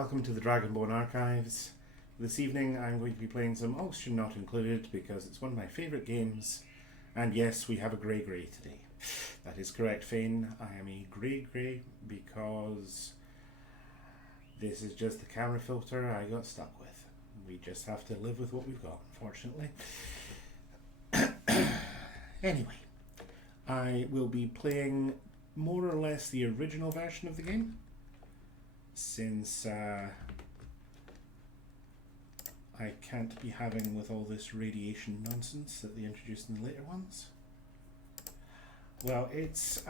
welcome to the DragonboneArchives. This evening I'm going to be playing some Oxygen Not Included because it's one of my favourite games. And yes, we have a grey today. That is correct, Fane. I am a grey because this is just the camera filter I got stuck with. We just have to live with what we've got, unfortunately. Anyway, I will be playing more or less the original version of the game, since I can't be having with all this radiation nonsense that they introduced in the later ones. Well, it's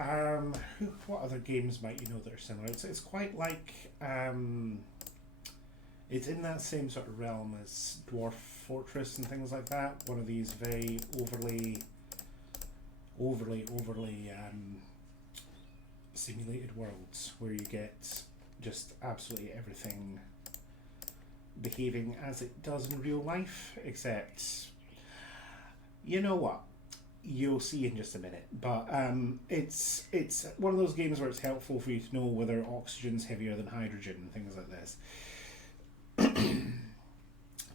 what other games might you know that are similar? It's quite like it's in that same sort of realm as Dwarf Fortress and things like that. One of these very overly simulated worlds where you get just absolutely everything behaving as it does in real life, except you know what? You'll see in just a minute. But it's one of those games where it's helpful for you to know whether oxygen's heavier than hydrogen and things like this.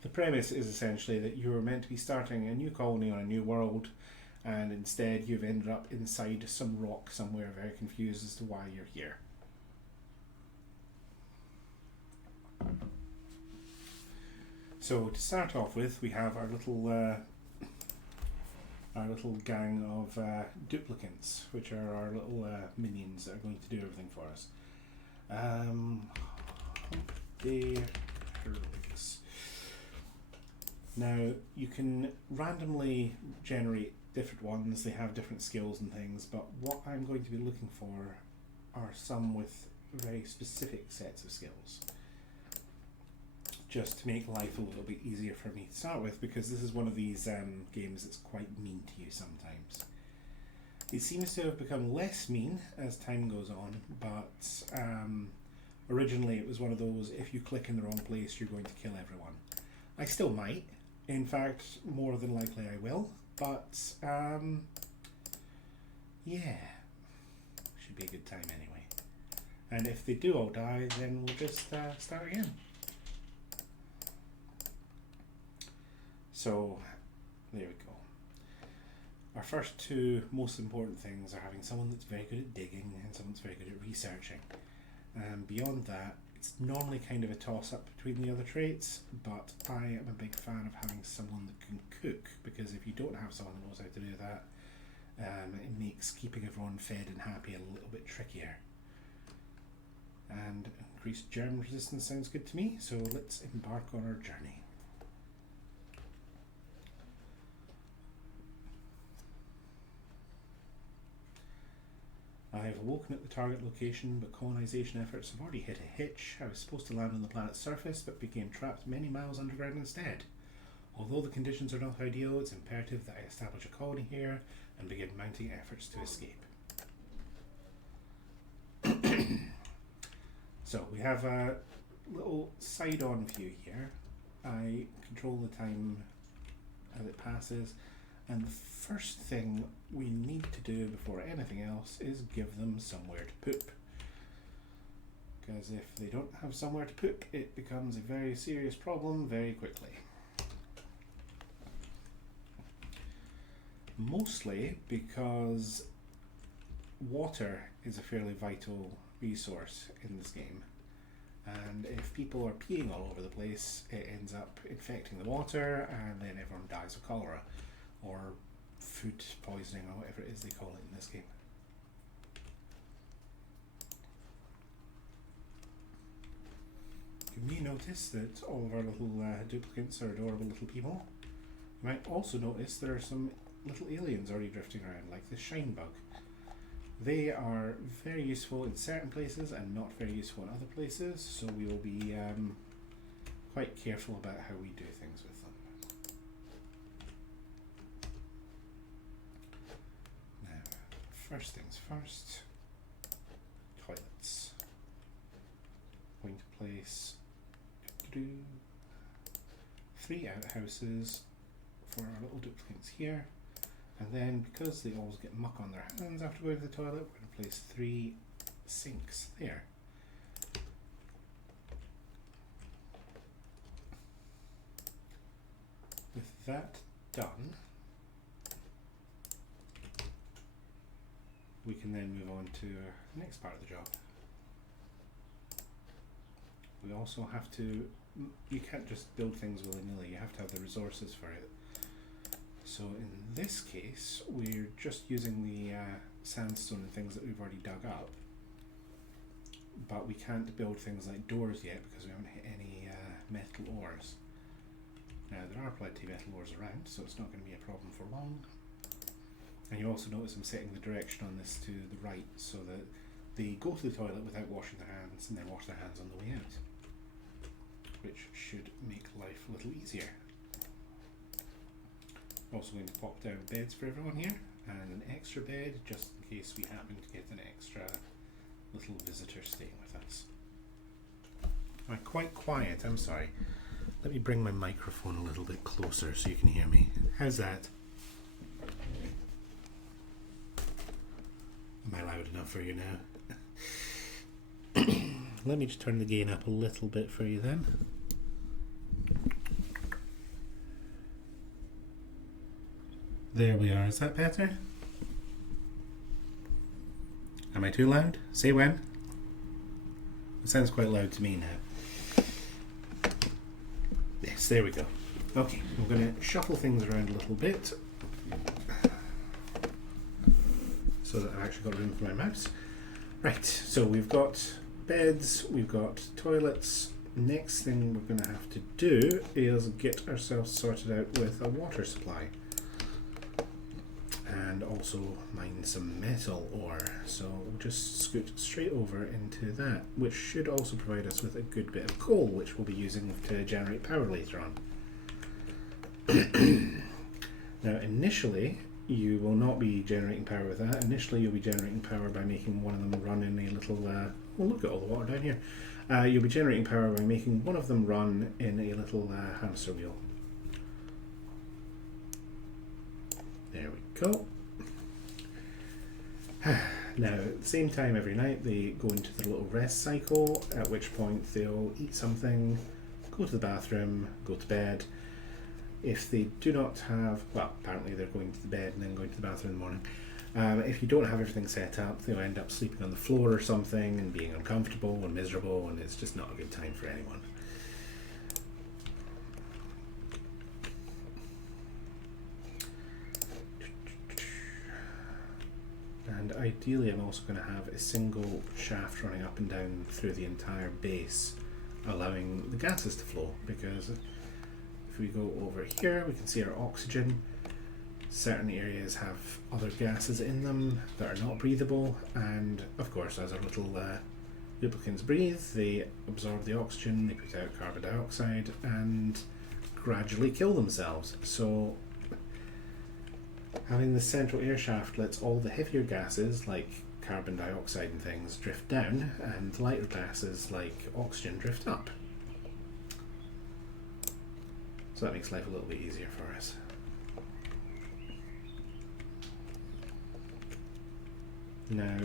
The premise is essentially that you're meant to be starting a new colony on a new world, and instead you've ended up inside some rock somewhere, very confused as to why you're here. So to start off with, we have our little gang of duplicants, which are our little minions that are going to do everything for us. Humpday. Now you can randomly generate different ones. They have different skills and things, but what I'm going to be looking for are some with very specific sets of skills, just to make life a little bit easier for me to start with, because this is one of these games that's quite mean to you sometimes. It seems to have become less mean as time goes on, but originally it was one of those, if you click in the wrong place you're going to kill everyone. I still might, in fact more than likely I will, but yeah, should be a good time anyway. And if they do all die, then we'll just start again. So there we go. Our first two most important things are having someone that's very good at digging and someone that's very good at researching. Beyond that, it's normally kind of a toss-up between the other traits, but I am a big fan of having someone that can cook, because if you don't have someone that knows how to do that, it makes keeping everyone fed and happy a little bit trickier. And increased germ resistance sounds good to me, so let's embark on our journey. I have awoken at the target location, but colonization efforts have already hit a hitch. I was supposed to land on the planet's surface, but became trapped many miles underground instead. Although the conditions are not ideal, it's imperative that I establish a colony here and begin mounting efforts to escape. So we have a little side-on view here. I control the time as it passes. And the first thing we need to do before anything else is give them somewhere to poop. Because if they don't have somewhere to poop, it becomes a very serious problem very quickly. Mostly because water is a fairly vital resource in this game. And if people are peeing all over the place, it ends up infecting the water, and then everyone dies of cholera, or food poisoning, or whatever it is they call it in this game. You may notice that all of our little duplicants are adorable little people. You might also notice there are some little aliens already drifting around, like the shine bug. They are very useful in certain places and not very useful in other places, so we will be quite careful about how we do things with them. First things first, toilets. Going to place 3 outhouses for our little duplicants here, and then because they always get muck on their hands after going to the toilet, we're going to place 3 sinks there. that done, we can then move on to the next part of the job. We also have to, you can't just build things willy-nilly, you have to have the resources for it. So in this case, we're just using the sandstone and things that we've already dug up, but we can't build things like doors yet because we haven't hit any metal ores. Now there are plenty of metal ores around, so it's not going to be a problem for long. And you also notice I'm setting the direction on this to the right so that they go to the toilet without washing their hands and then wash their hands on the way out, which should make life a little easier. Also going to pop down beds for everyone here and an extra bed just in case we happen to get an extra little visitor staying with us. I'm quite quiet, I'm sorry. Let me bring my microphone a little bit closer so you can hear me. How's that? Am I loud enough for you now? Let me just turn the gain up a little bit for you then. There we are, is that better? Am I too loud? Say when. It sounds quite loud to me now. Yes, there we go. Okay, I'm going to shuffle things around a little bit so that I've actually got room for my mouse. Right, so we've got beds, we've got toilets. Next thing we're going to have to do is get ourselves sorted out with a water supply. And also mine some metal ore, so we'll just scoot straight over into that, which should also provide us with a good bit of coal, which we'll be using to generate power later on. Now initially you will not be generating power with that. Initially you'll be generating power by making one of them run in a little well, look at all the water down here. You'll be generating power by making one of them run in a little hamster wheel. There we go. Now, at the same time every night they go into the little rest cycle, at which point they'll eat something, go to the bathroom, go to bed. If they do not have, well, apparently they're going to the bed and then going to the bathroom in the morning. If you don't have everything set up, they'll end up sleeping on the floor or something and being uncomfortable and miserable, and it's just not a good time for anyone. And ideally I'm also going to have a single shaft running up and down through the entire base, allowing the gases to flow, because if we go over here we can see our oxygen. Certain areas have other gases in them that are not breathable, and of course as our little duplicants breathe, they absorb the oxygen, they put out carbon dioxide and gradually kill themselves. So having the central air shaft lets all the heavier gases like carbon dioxide and things drift down, and lighter gases like oxygen drift up. So that makes life a little bit easier for us. Now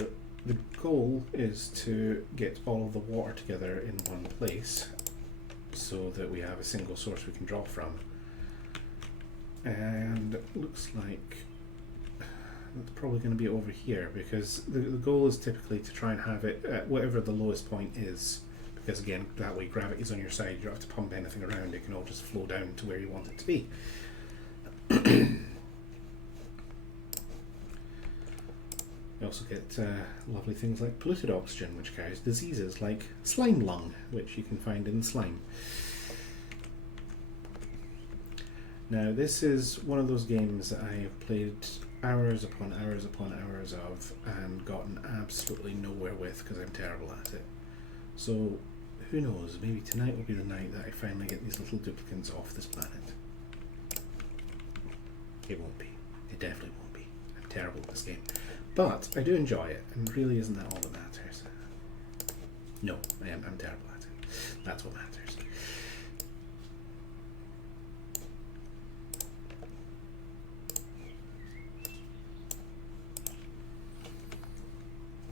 the goal is to get all of the water together in one place so that we have a single source we can draw from. And it looks like it's probably going to be over here, because the goal is typically to try and have it at whatever the lowest point is, because again that way gravity's on your side, you don't have to pump anything around, it can all just flow down to where you want it to be. You also get lovely things like polluted oxygen, which carries diseases like slime lung, which you can find in slime. Now this is one of those games that I have played hours upon hours upon hours of and gotten absolutely nowhere with because I'm terrible at it. So who knows, maybe tonight will be the night that I finally get these little duplicants off this planet. It won't be. It definitely won't be. I'm terrible at this game. But I do enjoy it, and really isn't that all that matters? No, I'm terrible at it. That's what matters.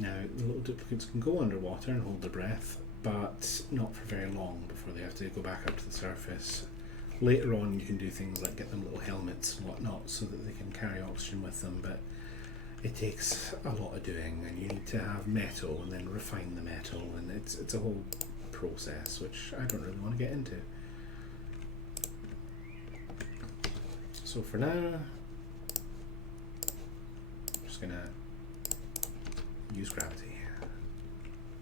Now, the little duplicates can go underwater and hold their breath, but not for very long before they have to go back up to the surface, Later on you can do things like get them little helmets and whatnot so that they can carry oxygen with them, but it takes a lot of doing, and you need to have metal and then refine the metal, and it's a whole process which I don't really want to get into. So for now, I'm just going to use gravity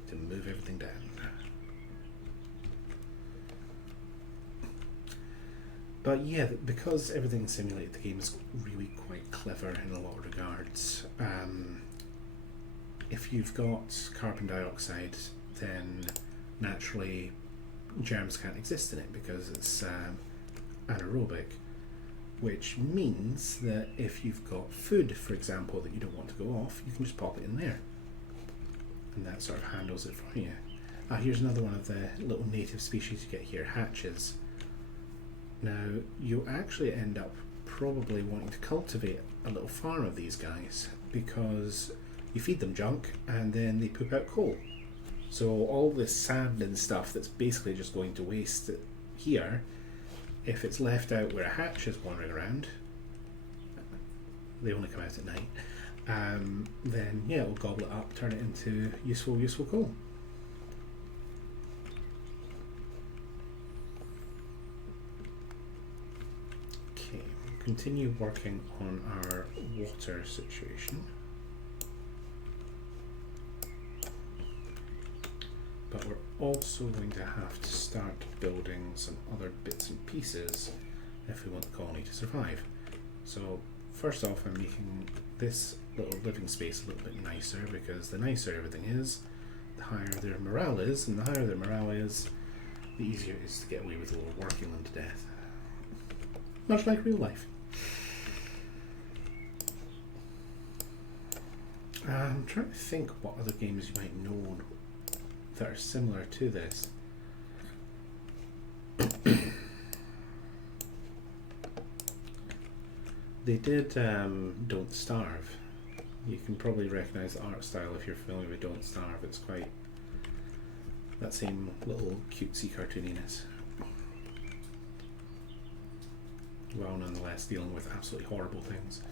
to move everything down. But yeah, because everything's simulated, the game is really quite clever in a lot of regards. If you've got carbon dioxide, then naturally germs can't exist in it because it's anaerobic, which means that if you've got food, for example, that you don't want to go off, you can just pop it in there, and that sort of handles it for you. Here's another one of the little native species you get here, hatches. Now, you actually end up probably wanting to cultivate a little farm of these guys because you feed them junk and then they poop out coal. So all this sand and stuff that's basically just going to waste here, if it's left out where a hatch is wandering around, they only come out at night, then yeah, it'll gobble it up, turn it into useful coal. Continue working on our water situation, but we're also going to have to start building some other bits and pieces if we want the colony to survive. So first off, I'm making this little living space a little bit nicer, because the nicer everything is, the higher their morale is, and the higher their morale is, the easier it is to get away with overworking them to death. Much like real life. I'm trying to think what other games you might know that are similar to this. They did Don't Starve. You can probably recognise the art style if you're familiar with Don't Starve. It's quite that same little cutesy cartooniness, while nonetheless dealing with absolutely horrible things.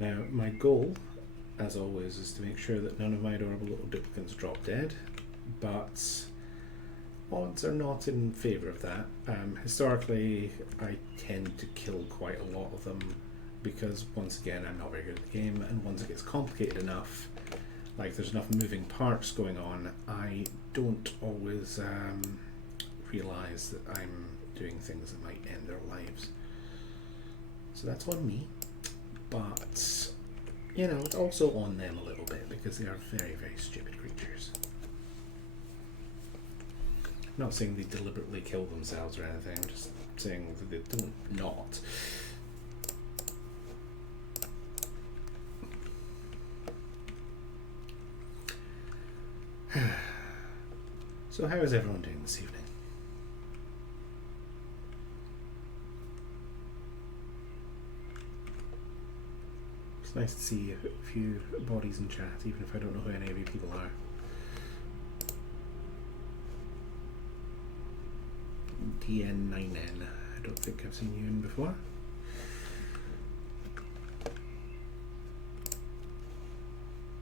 Now, my goal, as always, is to make sure that none of my adorable little duplicants drop dead, but odds are not in favour of that. Historically, I tend to kill quite a lot of them because, once again, I'm not very good at the game, and once it gets complicated enough, like there's enough moving parts going on, I don't always realise that I'm doing things that might end their lives. So that's on me. But, you know, it's also on them a little bit because they are very, very stupid creatures. I'm not saying they deliberately kill themselves or anything, I'm just saying that they don't not. So how is everyone doing this evening? It's nice to see a few bodies in chat, even if I don't know who any of you people are. DN9N, I don't think I've seen you in before.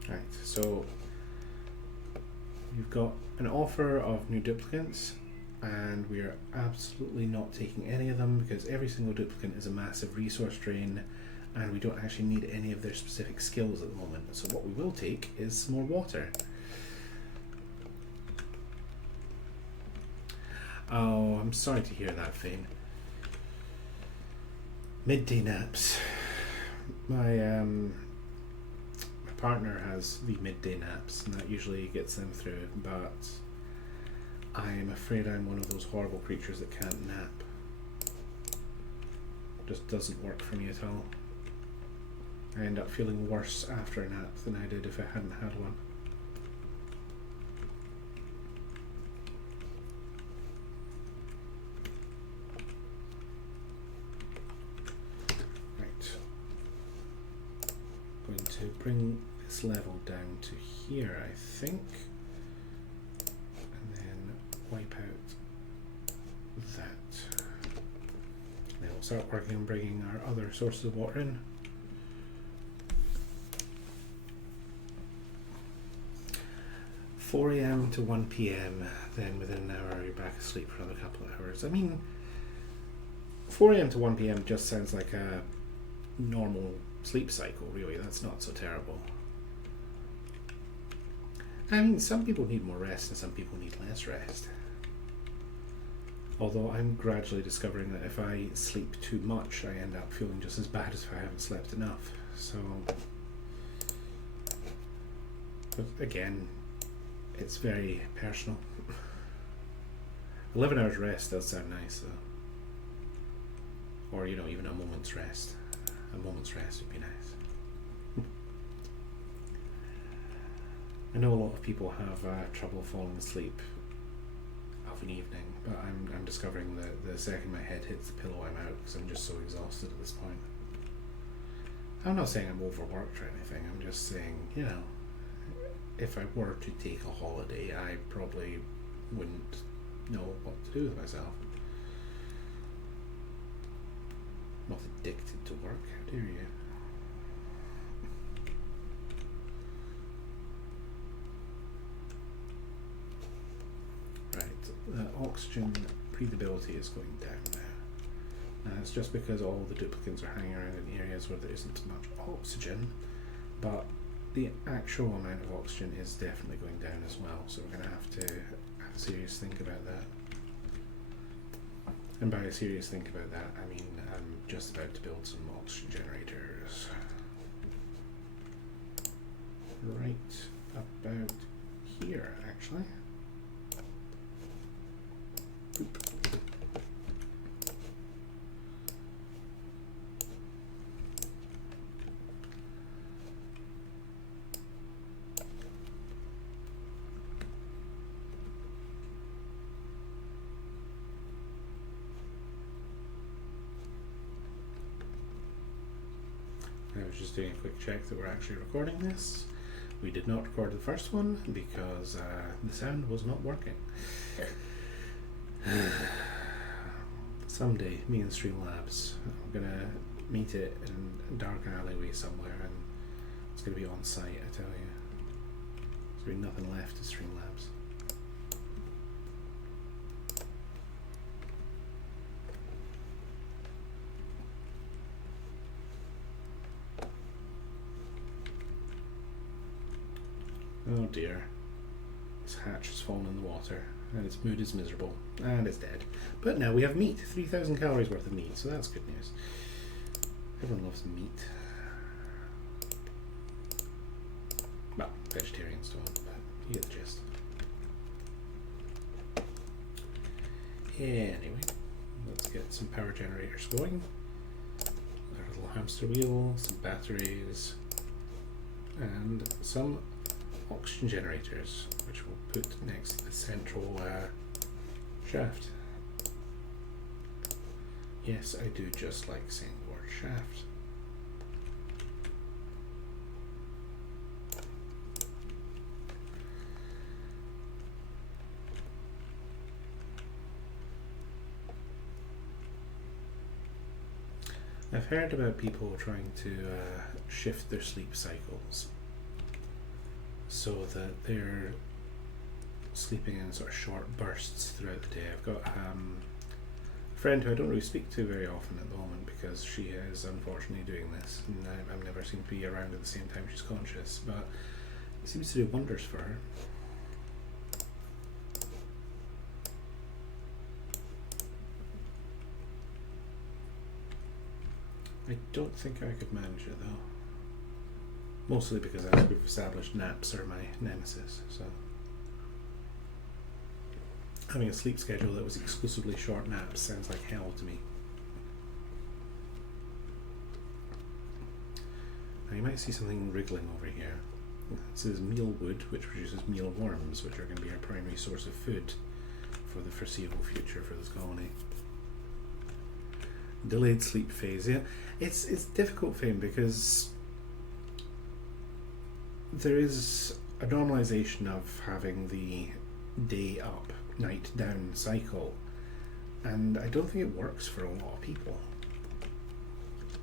Right, so you've got an offer of new duplicants, and we are absolutely not taking any of them because every single duplicant is a massive resource drain, and we don't actually need any of their specific skills at the moment. So what we will take is some more water. Oh, I'm sorry to hear that, Fane. Midday naps. My partner has the midday naps, and that usually gets them through, but I'm afraid I'm one of those horrible creatures that can't nap. Just doesn't work for me at all. I end up feeling worse after a nap than I did if I hadn't had one. Right. Going to bring this level down to here, I think. And then wipe out that. Then we'll start working on bringing our other sources of water in. "4 AM to 1 PM, then within an hour you're back asleep for another couple of hours." I mean, 4 AM to 1 PM just sounds like a normal sleep cycle, really. That's not so terrible. I mean, some people need more rest and some people need less rest. Although I'm gradually discovering that if I sleep too much, I end up feeling just as bad as if I haven't slept enough. So, but again, it's very personal. 11 hours rest does sound nice, though. Or, you know, even a moment's rest. A moment's rest would be nice. I know a lot of people have trouble falling asleep of an evening, but I'm discovering that the second my head hits the pillow, I'm out because I'm just so exhausted at this point. I'm not saying I'm overworked or anything. I'm just saying, you know, if I were to take a holiday, I probably wouldn't know what to do with myself. I'm not addicted to work, how dare you? Right, oxygen breathability is going down now. It's just because all the duplicates are hanging around in areas where there isn't much oxygen, but the actual amount of oxygen is definitely going down as well, so we're going to have a serious think about that. And by a serious think about that, I mean I'm just about to build some oxygen generators. Right about here, actually. Oop. I was just doing a quick check that we're actually recording this. We did not record the first one because the sound was not working. Someday, me and Streamlabs, I'm gonna meet it in a dark alleyway somewhere, and it's gonna be on site, I tell you. There's gonna be nothing left of Streamlabs. Oh dear. This hatch has fallen in the water, and its mood is miserable, and it's dead. But now we have meat, 3,000 calories worth of meat, so that's good news. Everyone loves meat. Well, vegetarians don't, but you get the gist. Anyway, let's get some power generators going. Our little hamster wheel, some batteries, and some oxygen generators, which we'll put next to the central shaft. Yes, I do just like saying the word shaft. I've heard about people trying to shift their sleep cycles so that they're sleeping in sort of short bursts throughout the day. I've got a friend who I don't really speak to very often at the moment because she is unfortunately doing this, and I've never seemed to be around at the same time she's conscious, but it seems to do wonders for her. I don't think I could manage it though. Mostly because, as we've established, naps are my nemesis, so having a sleep schedule that was exclusively short naps sounds like hell to me. Now you might see something wriggling over here. This is mealwood, which produces mealworms, which are going to be our primary source of food for the foreseeable future for this colony. Delayed sleep phase, yeah. It's difficult for him because there is a normalization of having the day up, night down cycle, and I don't think it works for a lot of people.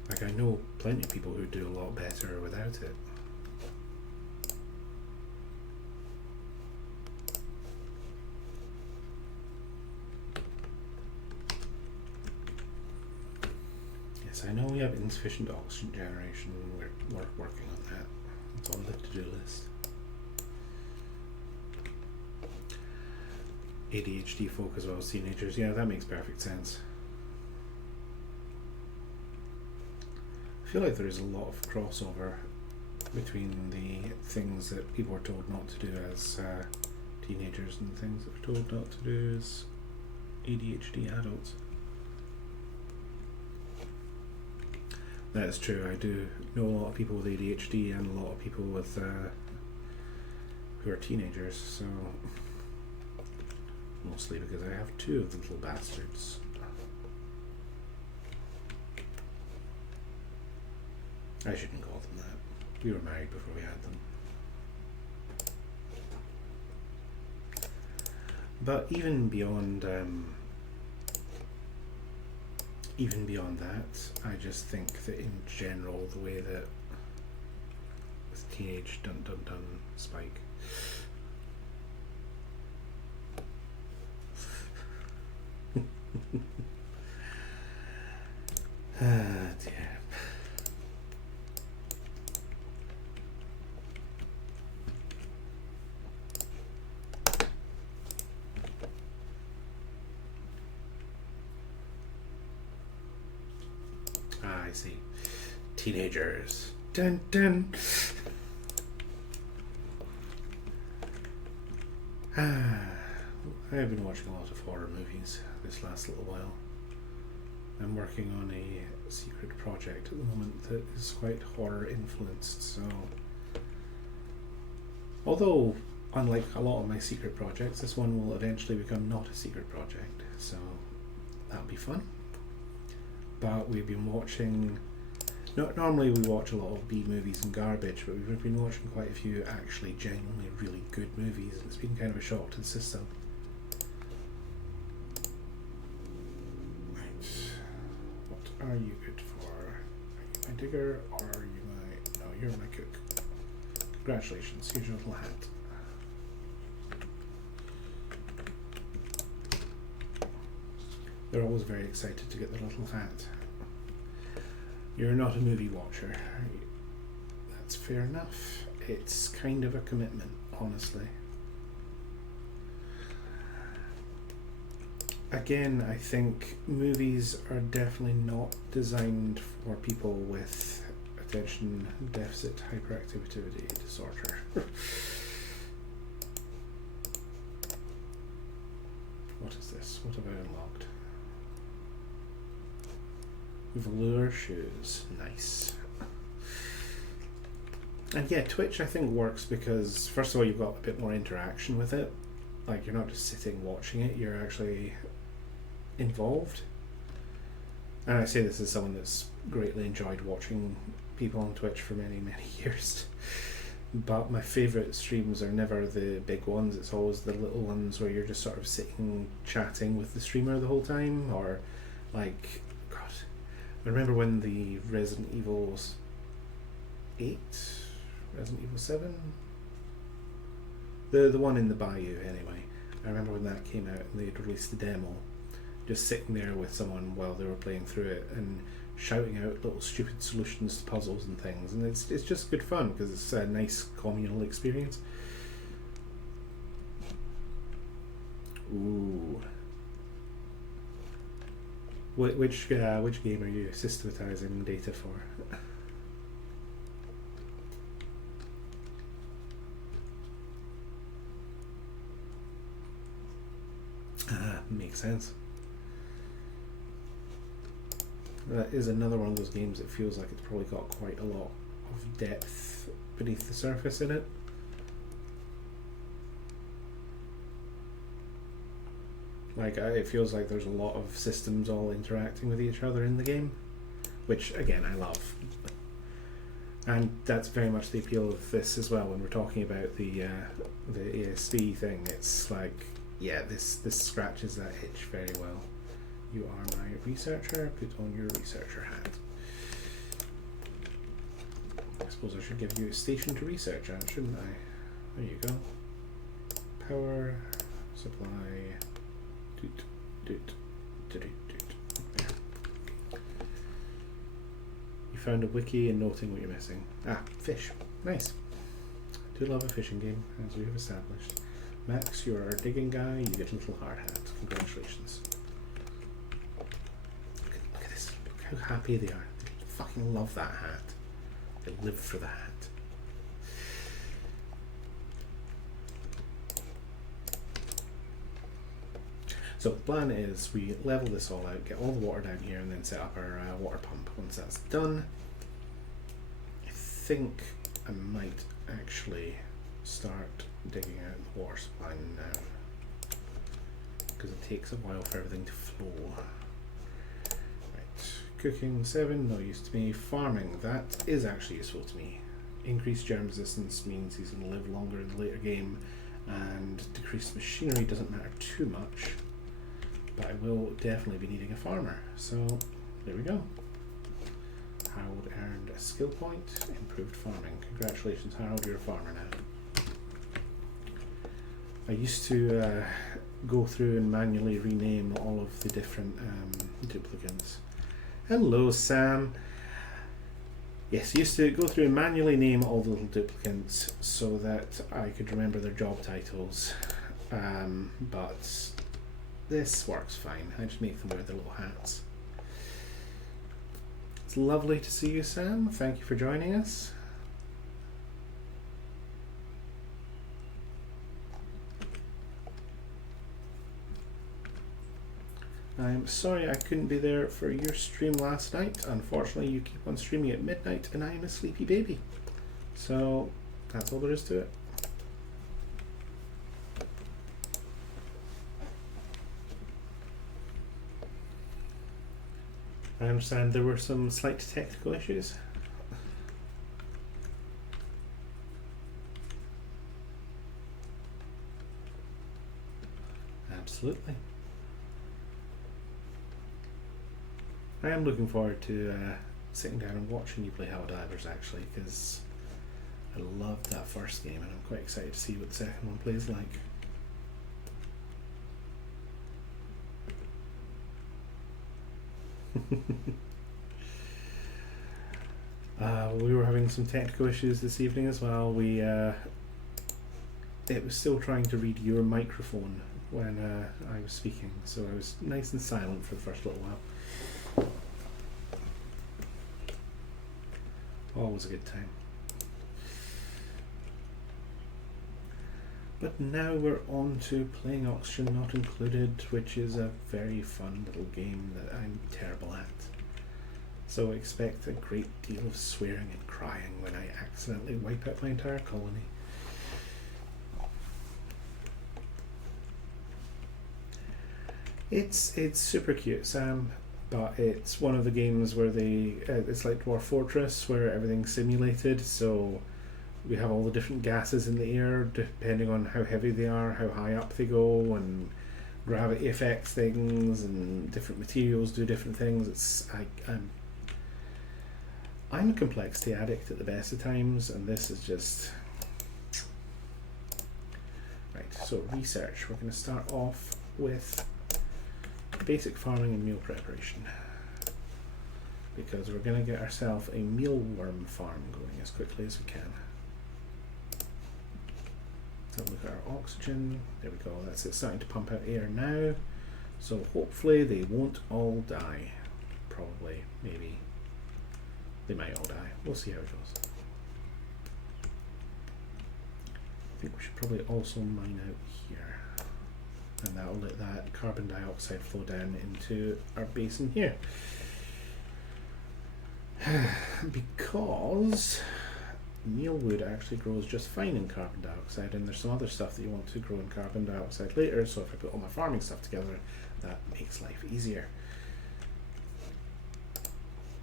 Like, I know plenty of people who do a lot better without it. Yes, I know we have insufficient oxygen generation. We're working on that. It's on the to-do list. ADHD folk as well as teenagers. Yeah, that makes perfect sense. I feel like there is a lot of crossover between the things that people are told not to do as teenagers and the things that we're told not to do as ADHD adults. That is true. I do know a lot of people with ADHD and a lot of people with who are teenagers, so mostly because I have two of the little bastards. I shouldn't call them that. We were married before we had them. But even beyond that, I just think that in general, the way that with teenage dun dun dun Spike. Ah, dear. I see. Teenagers. Dun dun. I've been watching a lot of horror movies this last little while. I'm working on a secret project at the moment that is quite horror influenced, so although unlike a lot of my secret projects, this one will eventually become not a secret project, so that'll be fun. But we've been watching, normally we watch a lot of B movies and garbage, but we've been watching quite a few actually genuinely really good movies, and it's been kind of a shock to the system. Right, what are you good for? Are you my digger or are you my, no, you're my cook. Congratulations, here's your little hat. They're always very excited to get the little hat. You're not a movie watcher. That's fair enough. It's kind of a commitment, honestly. Again, I think movies are definitely not designed for people with attention deficit hyperactivity disorder. What is this? What have I unlocked? Velour shoes. Nice. And yeah, Twitch I think works because first of all you've got a bit more interaction with it. Like you're not just sitting watching it, you're actually involved. And I say this as someone that's greatly enjoyed watching people on Twitch for many, many years. But my favourite streams are never the big ones, it's always the little ones where you're just sort of sitting chatting with the streamer the whole time, or like, God, I remember when the Resident Evil 8, Resident Evil 7? The one in the bayou anyway. I remember when that came out and they'd released the demo, just sitting there with someone while they were playing through it and shouting out little stupid solutions to puzzles and things, and it's just good fun because it's a nice communal experience. Ooh. Which game are you systematizing data for? Makes sense. That is another one of those games that feels like it's probably got quite a lot of depth beneath the surface in it. Like, it feels like there's a lot of systems all interacting with each other in the game, which again I love. And that's very much the appeal of this as well. When we're talking about the ASV thing, it's like, yeah, this scratches that itch very well. You are my researcher. Put on your researcher hat. I suppose I should give you a station to research at, shouldn't I? There you go. Power supply. Doot, doot, doot, doot. There. You found a wiki and noting what you're missing. Ah, fish. Nice. Do love a fishing game, as we have established. Max, you're our digging guy. You get a little hard hat. Congratulations. Look at this. Look how happy they are. They fucking love that hat. They live for the hat. So the plan is we level this all out, get all the water down here, and then set up our water pump. Once that's done, I think I might actually start digging out the water supply now, because it takes a while for everything to flow. Right, cooking 7, no use to me. Farming, that is actually useful to me. Increased germ resistance means he's going to live longer in the later game, and decreased machinery doesn't matter too much. But I will definitely be needing a farmer. So there we go. Harold earned a skill point, improved farming. Congratulations, Harold, you're a farmer now. I used to go through and manually rename all of the different duplicants. Hello, Sam. Yes, I used to go through and manually name all the little duplicants so that I could remember their job titles. But this works fine. I just make them wear their little hats. It's lovely to see you, Sam. Thank you for joining us. I'm sorry I couldn't be there for your stream last night. Unfortunately, you keep on streaming at midnight and I'm a sleepy baby. So that's all there is to it. I understand there were some slight technical issues. Absolutely. I am looking forward to sitting down and watching you play Helldivers actually, because I loved that first game and I'm quite excited to see what the second one plays like. We were having some technical issues this evening as well. It was still trying to read your microphone when I was speaking, so I was nice and silent for the first little while. Always a good time. But now we're on to playing Oxygen Not Included, which is a very fun little game that I'm terrible at. So expect a great deal of swearing and crying when I accidentally wipe out my entire colony. It's super cute, Sam, but it's one of the games where it's like Dwarf Fortress, where everything's simulated, so we have all the different gases in the air depending on how heavy they are, how high up they go, and gravity affects things, and different materials do different things. I'm a complexity addict at the best of times, and this is just... Right, so research. We're going to start off with basic farming and meal preparation, because we're going to get ourselves a mealworm farm going as quickly as we can. So look at our oxygen. There we go. That's it, starting to pump out air now. So hopefully they won't all die. Probably, maybe. They might all die. We'll see how it goes. I think we should probably also mine out here. And that'll let that carbon dioxide flow down into our basin here. Because mealwood actually grows just fine in carbon dioxide, and there's some other stuff that you want to grow in carbon dioxide later, so if I put all my farming stuff together, that makes life easier.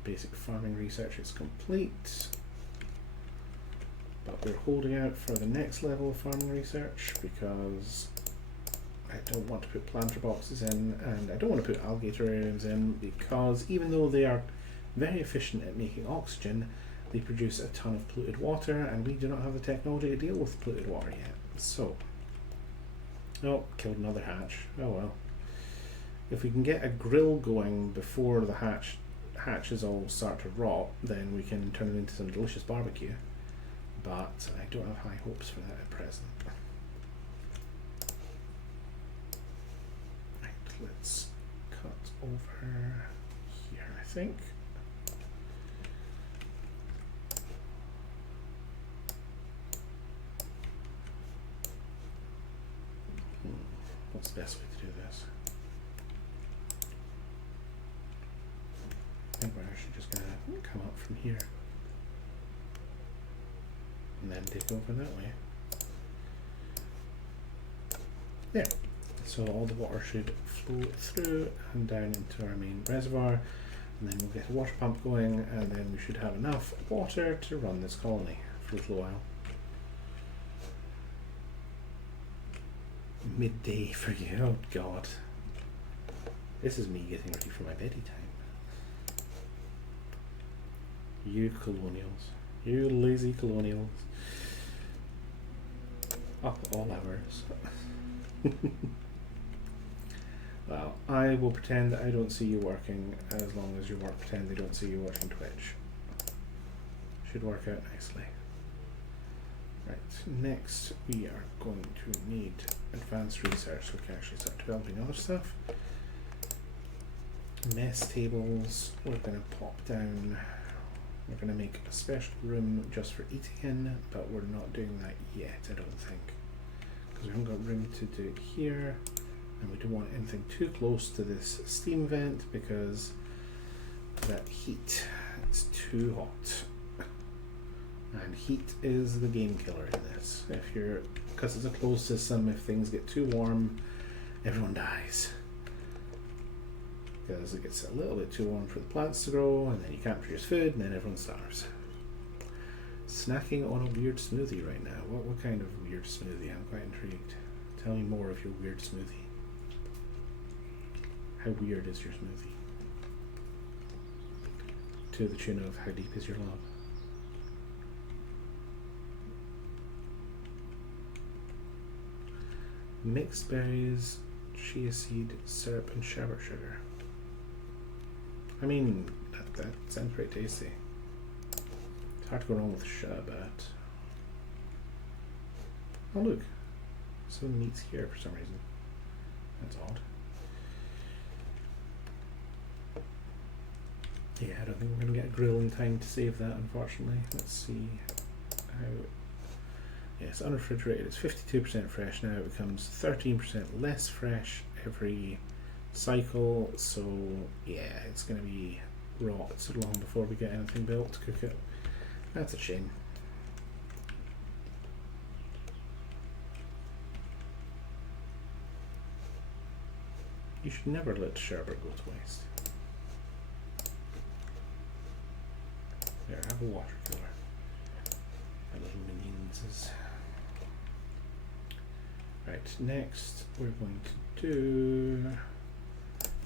Basic farming research is complete, but we're holding out for the next level of farming research because... Right, don't want to put planter boxes in, and I don't want to put alligator aquariums in, because even though they are very efficient at making oxygen, they produce a ton of polluted water, and we do not have the technology to deal with polluted water yet. So, oh, killed another hatch. Oh well. If we can get a grill going before the hatches all start to rot, then we can turn them into some delicious barbecue. But I don't have high hopes for that at present. Right, let's cut over here, I think. What's the best way to do this? I think we're actually just going to come up from here and then dig over that way. There. So all the water should flow through and down into our main reservoir, and then we'll get a water pump going, and then we should have enough water to run this colony for a little while. Midday for you, oh god. This is me getting ready for my bedtime. You colonials. You lazy colonials. Up all hours. Well, I will pretend I don't see you working as long as you pretend they don't see you watching Twitch. Should work out nicely. Right, next we are going to need advanced research so we can actually start developing other stuff. Mess tables, we're going to pop down. We're going to make a special room just for eating in, but we're not doing that yet, I don't think. Because we haven't got room to do it here, and we don't want anything too close to this steam vent because that heat, it's too hot. And heat is the game killer in this. Because it's a closed system, if things get too warm, everyone dies. Because it gets a little bit too warm for the plants to grow, and then you can't produce food, and then everyone starves. Snacking on a weird smoothie right now. What kind of weird smoothie? I'm quite intrigued. Tell me more of your weird smoothie. How weird is your smoothie? To the tune of how deep is your love? Mixed berries, chia seed, syrup, and sherbet sugar. I mean, that sounds pretty tasty. It's hard to go wrong with sherbet. Oh look, some meat's here for some reason. That's odd. Yeah, I don't think we're going to get a grill in time to save that, unfortunately. Let's see how... Yes, unrefrigerated, it's 52% fresh now. It becomes 13% less fresh every cycle, so yeah, it's going to be rot so long before we get anything built to cook it. That's a shame. You should never let sherbet go to waste. There, have a water cooler. My little minions is... Right, next we're going to do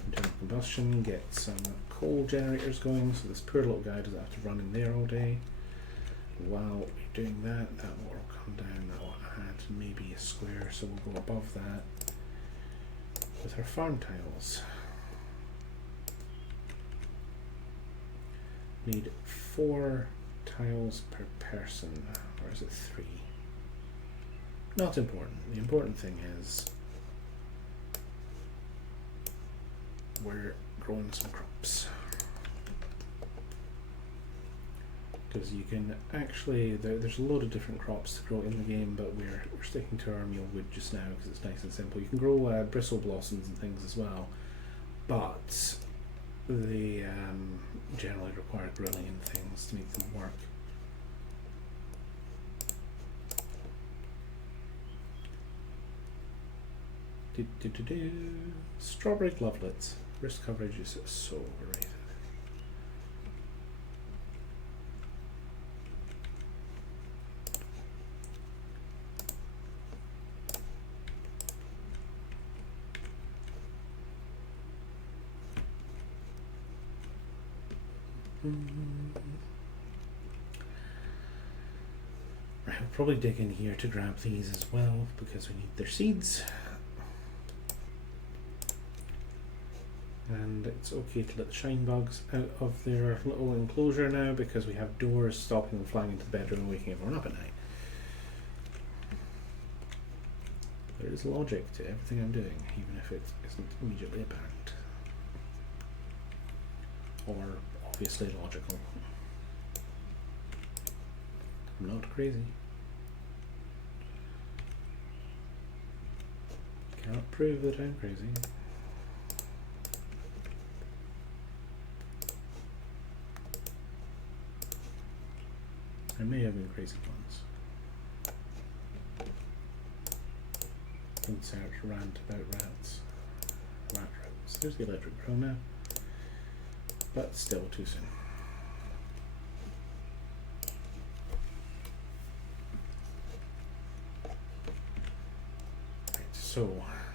internal combustion, get some coal generators going so this poor little guy doesn't have to run in there all day. While we're doing that, that water will come down, that will add maybe a square, so we'll go above that with our farm tiles. Need 4 tiles per person, or is it 3? Not important. The important thing is we're growing some crops. Because you can actually, there's a load of different crops to grow in the game, but we're sticking to our mealwood just now because it's nice and simple. You can grow bristle blossoms and things as well, but they generally require grilling and things to make them work. Strawberry glovelets. Risk coverage is so overrated. Right, we'll probably dig in here to grab these as well because we need their seeds. And it's okay to let the shine bugs out of their little enclosure now because we have doors stopping them flying into the bedroom and waking everyone up at night. There is logic to everything I'm doing, even if it isn't immediately apparent. Or obviously logical. I'm not crazy. Cannot prove that I'm crazy. I may have been crazy once. Insert rant about rats. Rat rats. There's the electric grill now. But still too soon. Right, so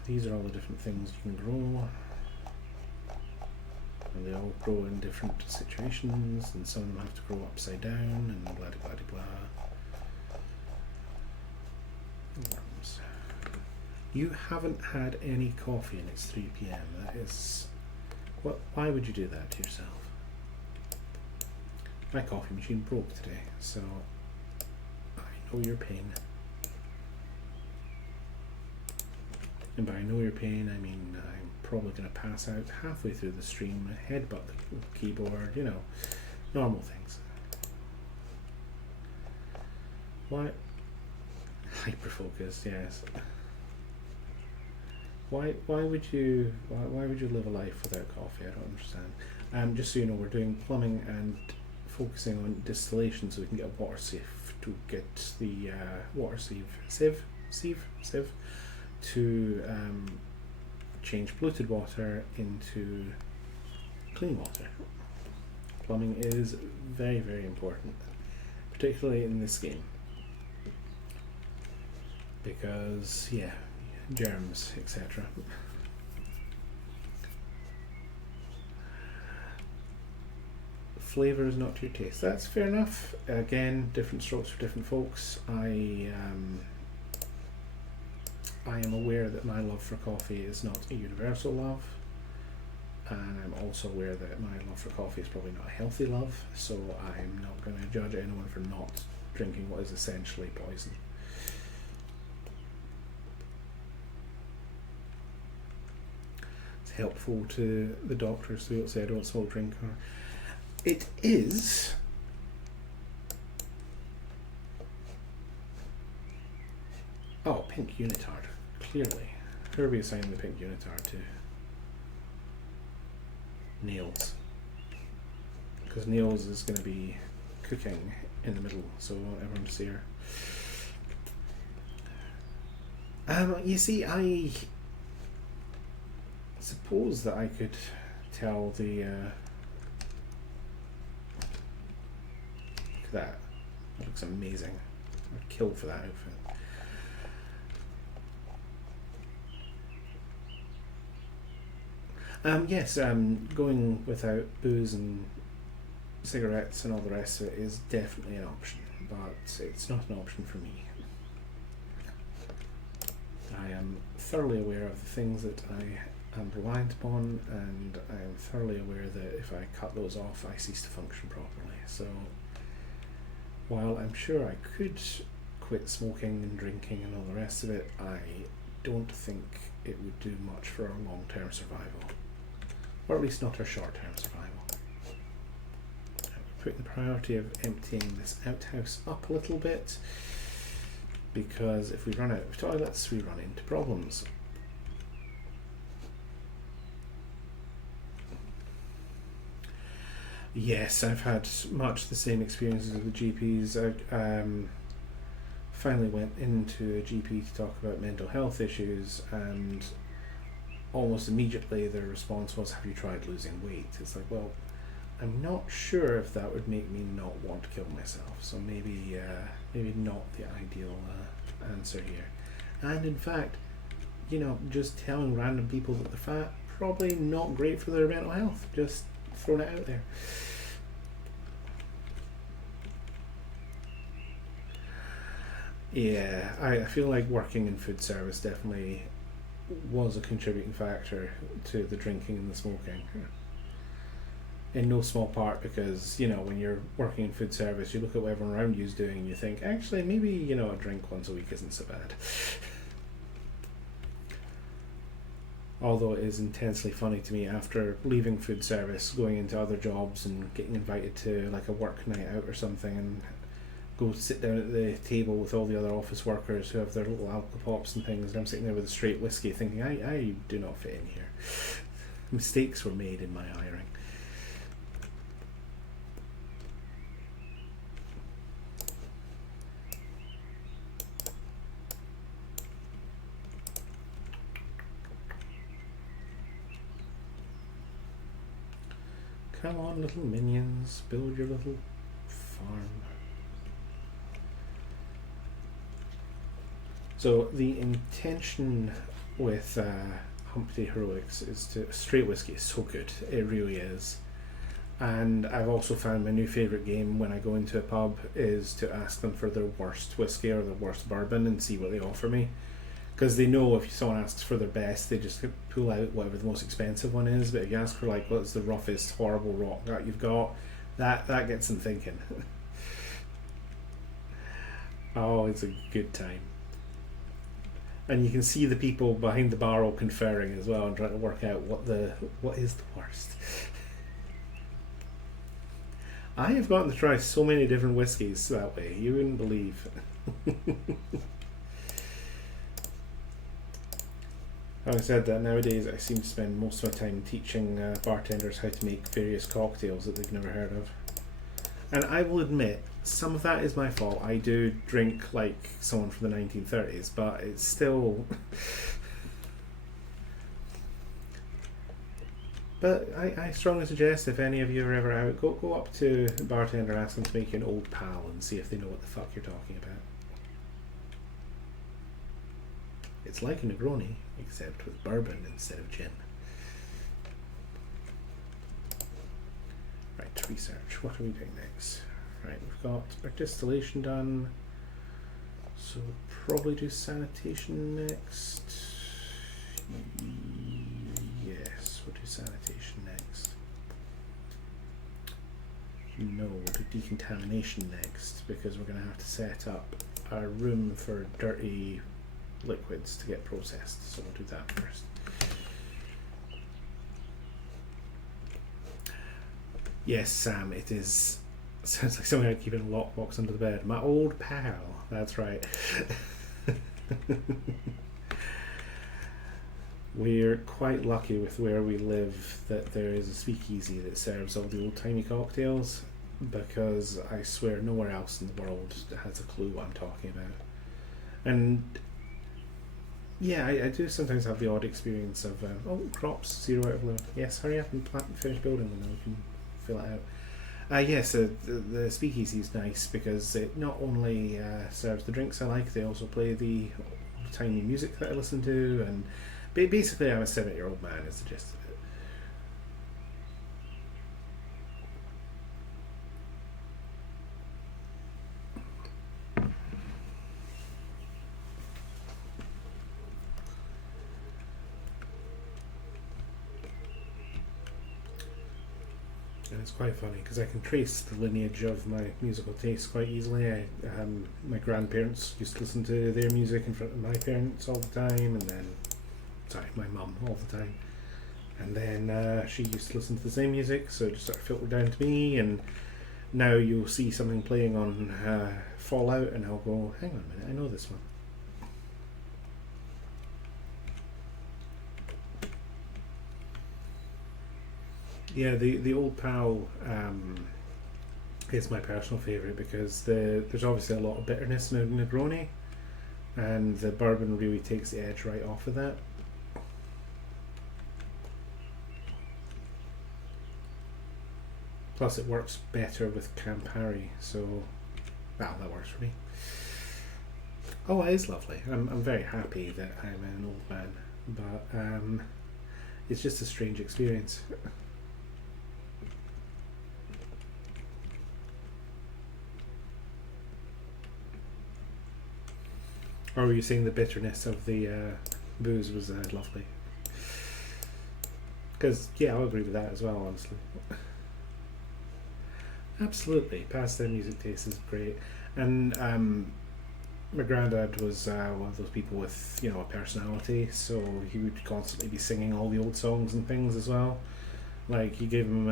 these are all the different things you can grow. And they all grow in different situations, and some of them have to grow upside down, and blah blah blah blah. Worms. You haven't had any coffee and it's 3 PM. That is... What? Why would you do that to yourself? My coffee machine broke today, so I know your pain. And by know your pain, I mean I'm probably going to pass out halfway through the stream, headbutt the keyboard, you know, normal things. Why? Hyperfocus, yes. Why would you live a life without coffee? I don't understand. Just so you know, we're doing plumbing and focusing on distillation so we can get a water sieve to get the water sieve to change polluted water into clean water. Plumbing is very, very important, particularly in this game, because yeah, germs, etc. Flavor is not to your taste. That's fair enough. Again, different strokes for different folks. I am aware that my love for coffee is not a universal love, and I'm also aware that my love for coffee is probably not a healthy love, so I'm not going to judge anyone for not drinking what is essentially poison. It's helpful to the doctors to say I don't smoke, drink, or it is. Oh, pink unitard. Clearly. Who are we assigning the pink unitard to? Nails. Because Nails is going to be cooking in the middle, so we want everyone to see her. You see, I suppose that I could tell the... look at that. That looks amazing. I'd kill for that outfit. Yes, going without booze and cigarettes and all the rest of it is definitely an option, but it's not an option for me. I am thoroughly aware of the things that I am reliant upon, and I am thoroughly aware that if I cut those off, I cease to function properly. So, while I'm sure I could quit smoking and drinking and all the rest of it, I don't think it would do much for our long-term survival. Or at least our short-term survival. Put the priority of emptying this outhouse up a little bit, because if we run out of toilets, we run into problems. Yes, I've had much the same experiences with the GPs. I finally went into a GP to talk about mental health issues, and almost immediately their response was, "Have you tried losing weight?" It's like, well, I'm not sure if that would make me not want to kill myself, so maybe not the ideal answer here. And in fact, you know, just telling random people that they're fat, probably not great for their mental health, just throwing it out there. Yeah, I feel like working in food service definitely was a contributing factor to the drinking and the smoking. In no small part because, when you're working in food service, you look at what everyone around you is doing and you think, actually, maybe, a drink once a week isn't so bad. Although it is intensely funny to me after leaving food service, going into other jobs and getting invited to like a work night out or something and go sit down at the table with all the other office workers who have their little alcohol pops and things, and I'm sitting there with a straight whiskey thinking, I do not fit in here. Mistakes were made in my hiring. Come on, little minions, build your little farm. So the intention with Humpday Heroics is to... Straight whiskey is so good, it really is. And I've also found my new favourite game when I go into a pub is to ask them for their worst whiskey or their worst bourbon and see what they offer me. Because they know if someone asks for their best, they just pull out whatever the most expensive one is. But if you ask for like what's the roughest horrible rock that you've got, that gets them thinking. Oh, it's a good time. And you can see the people behind the bar all conferring as well and trying to work out what is the worst. I have gotten to try so many different whiskies that way, you wouldn't believe. Having said that, nowadays I seem to spend most of my time teaching bartenders how to make various cocktails that they've never heard of. And I will admit, some of that is my fault. I do drink like someone from the 1930s, but it's still... But I strongly suggest if any of you are ever out, go up to a bartender, ask them to make you an old pal and see if they know what the fuck you're talking about. It's like a Negroni, except with bourbon instead of gin. Right, research. What are we doing next? Right, we've got our distillation done. So we'll probably do sanitation next. Yes, we'll do sanitation next. No, we'll do decontamination next because we're going to have to set up a room for dirty liquids to get processed, so we'll do that first. Yes, Sam, it is. Sounds like something I'd keep in a lockbox under the bed. My old pal, that's right. We're quite lucky with where we live that there is a speakeasy that serves all the old timey cocktails, because I swear nowhere else in the world has a clue what I'm talking about. And yeah, I do sometimes have the odd experience of, crops, 0 out of 11. Yes, hurry up and finish building them and we can fill it out. Yes, the speakeasy is nice because it not only serves the drinks I like, they also play the tiny music that I listen to, and basically I'm a 70-year-old man is the gist of it. And it's quite funny because I can trace the lineage of my musical tastes quite easily. My grandparents used to listen to their music in front of my parents all the time, and then, my mum all the time. And then she used to listen to the same music, so it just sort of filtered down to me, and now you'll see something playing on Fallout, and I'll go, hang on a minute, I know this one. Yeah, the Old Pal is my personal favourite because there's obviously a lot of bitterness in a Negroni, and the bourbon really takes the edge right off of that. Plus it works better with Campari, so that works for me. Oh, it is lovely. I'm very happy that I'm an old man, but it's just a strange experience. Or were you saying the bitterness of the booze was lovely? Because, yeah, I'll agree with that as well, honestly. Absolutely. Past their music taste is great. And my granddad was one of those people with, a personality, so he would constantly be singing all the old songs and things as well. Like, you give him,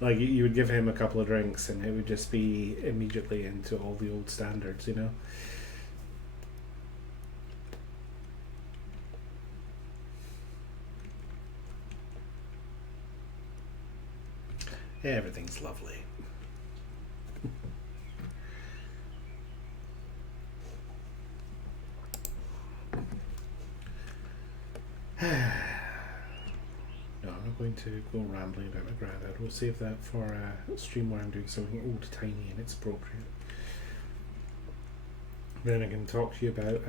like, you would give him a couple of drinks and it would just be immediately into all the old standards, Everything's lovely. No, I'm not going to go rambling about my granddad. We'll save that for a stream where I'm doing something old-timey and it's appropriate. Then I can talk to you about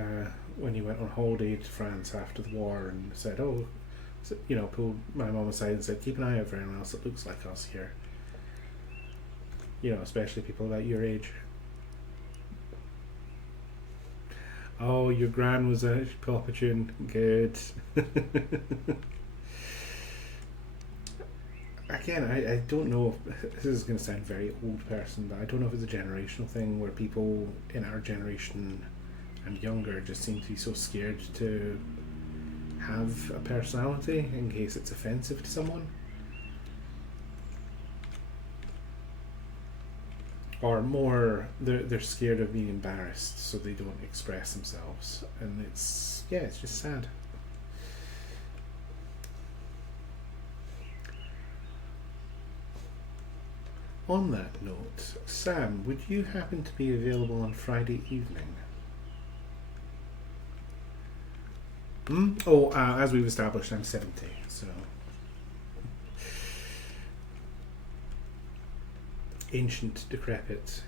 when he went on holiday to France after the war and said, pulled my mum aside and said, keep an eye out for anyone else that looks like us here. Especially people about your age. Oh, your gran was a pop tune. Good. Again, I don't know if this is going to sound very old person, but I don't know if it's a generational thing where people in our generation and younger just seem to be so scared to have a personality in case it's offensive to someone. Or more, they're scared of being embarrassed, so they don't express themselves, and it's just sad. On that note, Sam, would you happen to be available on Friday evening? Oh, as we've established, I'm 70, so ancient, decrepit,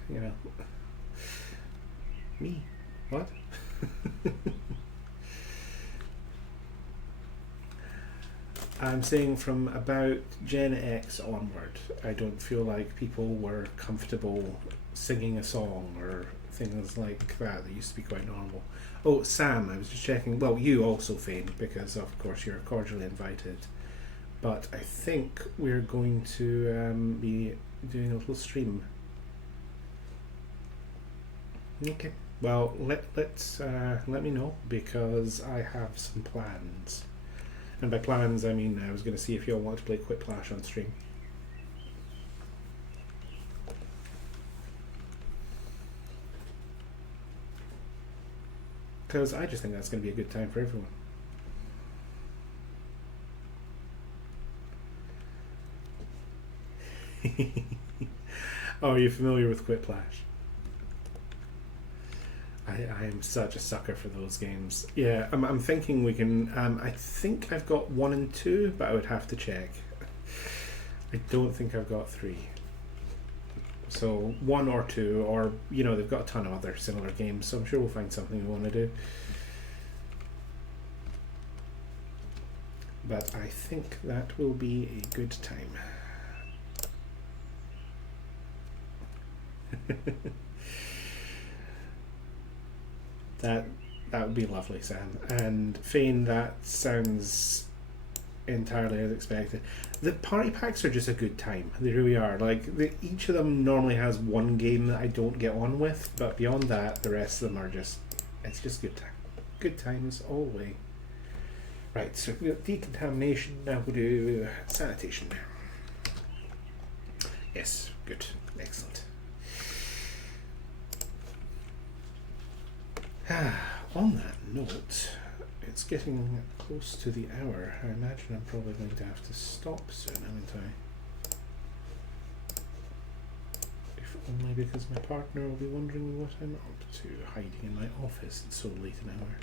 Me? What? I'm saying from about Gen X onward, I don't feel like people were comfortable singing a song or things like that used to be quite normal. Oh, Sam, I was just checking. Well, you also, Fane, because of course you're cordially invited. But I think we're going to be doing a little stream. Okay. Well, let me know, because I have some plans. And by plans, I mean I was going to see if you all want to play Quiplash on stream. Because I just think that's going to be a good time for everyone. Oh, are you familiar with Quiplash? I am such a sucker for those games. Yeah, I'm thinking we can. I think I've got 1 and 2, but I would have to check. I don't think I've got 3. So 1 or 2, or they've got a ton of other similar games. So I'm sure we'll find something we want to do. But I think that will be a good time. That would be lovely, Sam. And Fane, that sounds entirely as expected. The party packs are just a good time. They really are. Like, each of them normally has one game that I don't get on with, but beyond that, the rest of them are just, it's just good time. Good times all the way. Right, so we've got decontamination, now we'll do sanitation. Yes, good, excellent. On that note, it's getting close to the hour. I imagine I'm probably going to have to stop soon, haven't I? If only because my partner will be wondering what I'm up to, hiding in my office at so late an hour.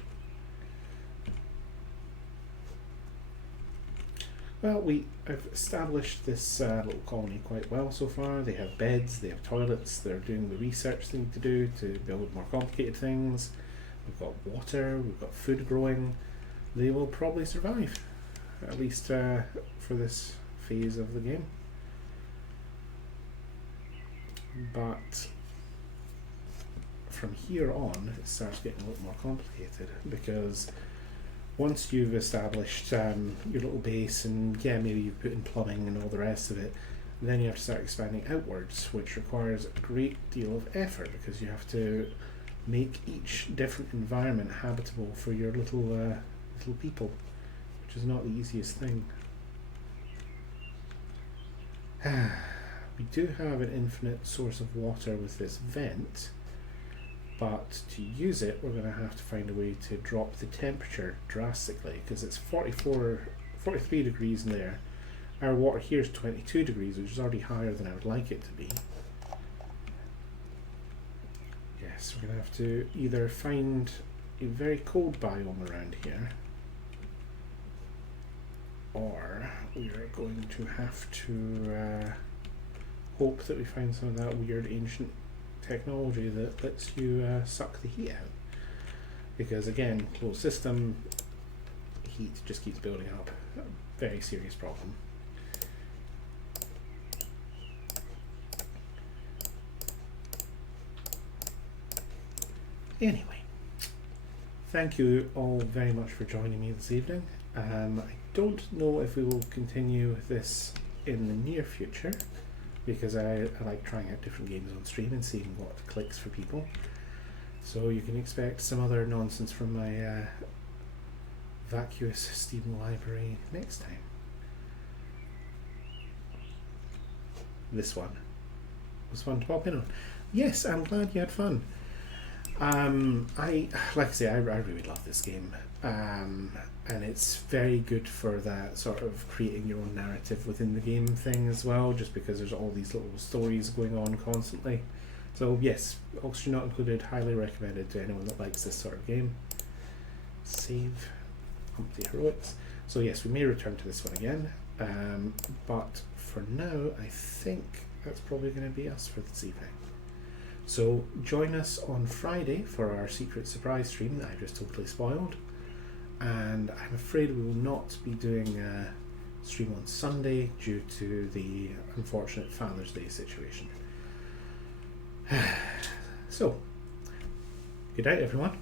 Well, I've established this little colony quite well so far. They have beds, they have toilets, they're doing the research they need to do to build more complicated things. We've got water, we've got food growing. They will probably survive, at least for this phase of the game. from here on it starts getting a little more complicated, because once you've established your little base, and yeah, maybe you've put in plumbing and all the rest of it, then you have to start expanding outwards, which requires a great deal of effort, because you have to make each different environment habitable for your little people, which is not the easiest thing. We do have an infinite source of water with this vent, but to use it we're going to have to find a way to drop the temperature drastically, because it's 43 degrees in there. Our water here is 22 degrees, which is already higher than I would like it to be. Yes, we're going to have to either find a very cold biome around here, or we are going to have to hope that we find some of that weird ancient technology that lets you suck the heat out. Because again, closed system, heat just keeps building up. A very serious problem. Anyway, thank you all very much for joining me this evening. I don't know if we will continue this in the near future, because I like trying out different games on stream and seeing what clicks for people. So you can expect some other nonsense from my vacuous Steam library next time. This one was fun to pop in on. Yes, I'm glad you had fun. Like I say, I really love this game, and it's very good for that sort of creating your own narrative within the game thing as well, just because there's all these little stories going on constantly. So yes, Oxygen Not Included, highly recommended to anyone that likes this sort of game. Save Humpday Heroics. So yes, we may return to this one again, but for now I think that's probably going to be us for this evening. So join us on Friday for our secret surprise stream that I just totally spoiled, and I'm afraid we will not be doing a stream on Sunday due to the unfortunate Father's Day situation. So, good night everyone.